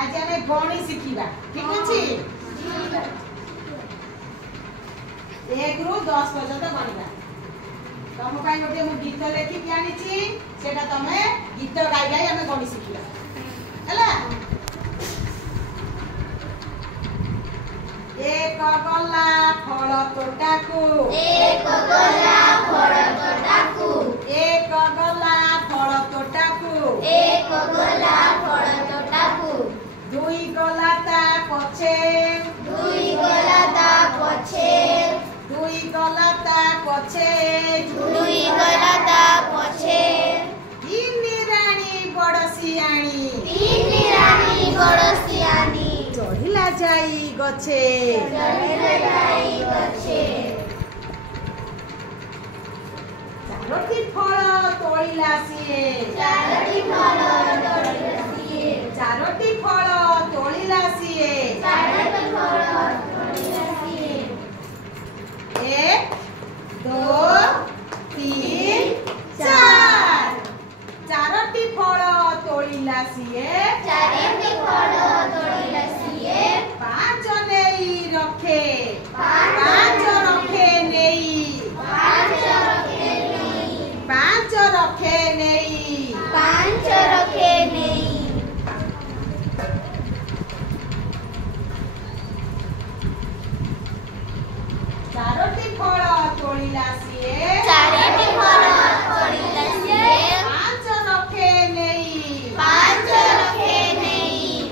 आज आमे गणी शिखिबा ठीक अछि 1 रु 10 पर्यंत गणिबा तम पाई गोटे मु गीत लेखि के आनिछि सेटा तमे गीत गाई गाई आमे गणी शिखिबा हला एक गला फल तोटाकू एक गला फल तोटाकू एक गला फल तोटाकू एक गला फल तोटाकू दुई गला ता पछे दुई गला ता पछे दुई गला ता पछे दुई गला ता पछे तीन रानी बड़सियाणी तीन रानी बड़सियाणी चढ़िला जाई गछे चढ़िला जाई गछे चारोटी फल तोड़िला सिए चारोटी फल तोड़िला सिए चारोटी फल तोड़िला सिए चारोटी फल तोड़िला सिए 1 2 3 4 चारोटी फल तोड़िला सिए चारोटी फल तोड़िला सिए 5 नेई रखे पाँच 5 रखे नेई पाँच रखे नहीं 5 रखे नेई पाँच रखे नहीं चारोटी फल तोड़िला सिए चारोटी फल तोड़िला सिए 5 रखे नेई पाँच रखे नहीं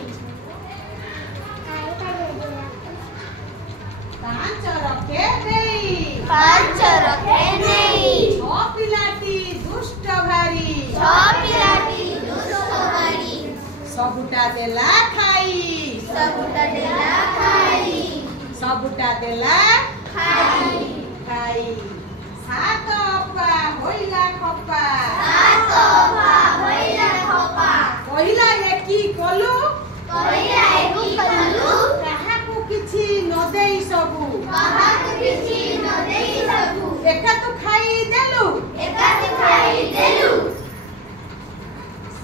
5 रखे नेई पाँच रखे नहीं छ पिलाटी दुष्ट भारी छ पिलाटी दुष्ट भारी सबुटा देला खाई सबुटा देला खाई सबुटा देला खाई खाई सात अपा होइला खपा सात अफा होइला खपा कहिला एकी कलु कहिला एकी कलु काहाकु किछि न देई सबु काहाकु किछि न देई सबु एका तू खाई देलु एकाति खाई देलु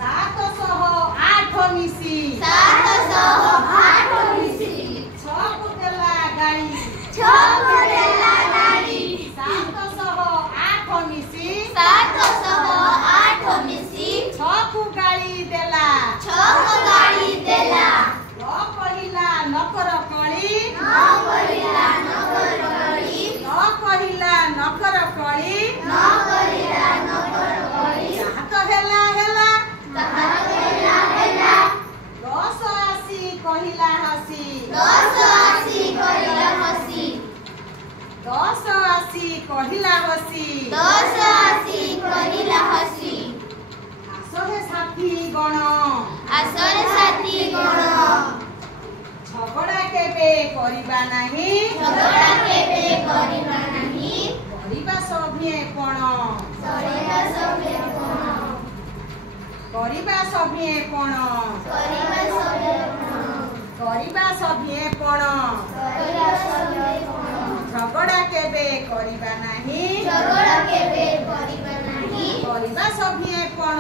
708 मिसी 708 मिसी 6 कुदेला गाड़ी 6 देला गाड़ी 708 मिसी 708 मिसी 6 कु गाड़ी देला 6 गाड़ी देला न कहिला नकर कळी न करिला नगर करी न कहिला नकर कळी न करिला नगर करी याह तो हेला हेला ताहा हेला हेला 10 80 कहिला हसी 10 80 करिला हसी 10 80 कहिला हसी 10 80 करिला हसी आसहे साथी गण आसरे साथी गण झगड़ा केबे करिबा नाही झगड़ा केबे करिबा नाही करिबा सभिए कोण करिबा सबे कोन करिबा सभिए कोण करिबा सबे कोन करिबा सभिए कोण करिबा सबे कोन झगड़ा केबे करिबा नाही झगड़ा केबे करिबा नाही करिबा सभिए कोण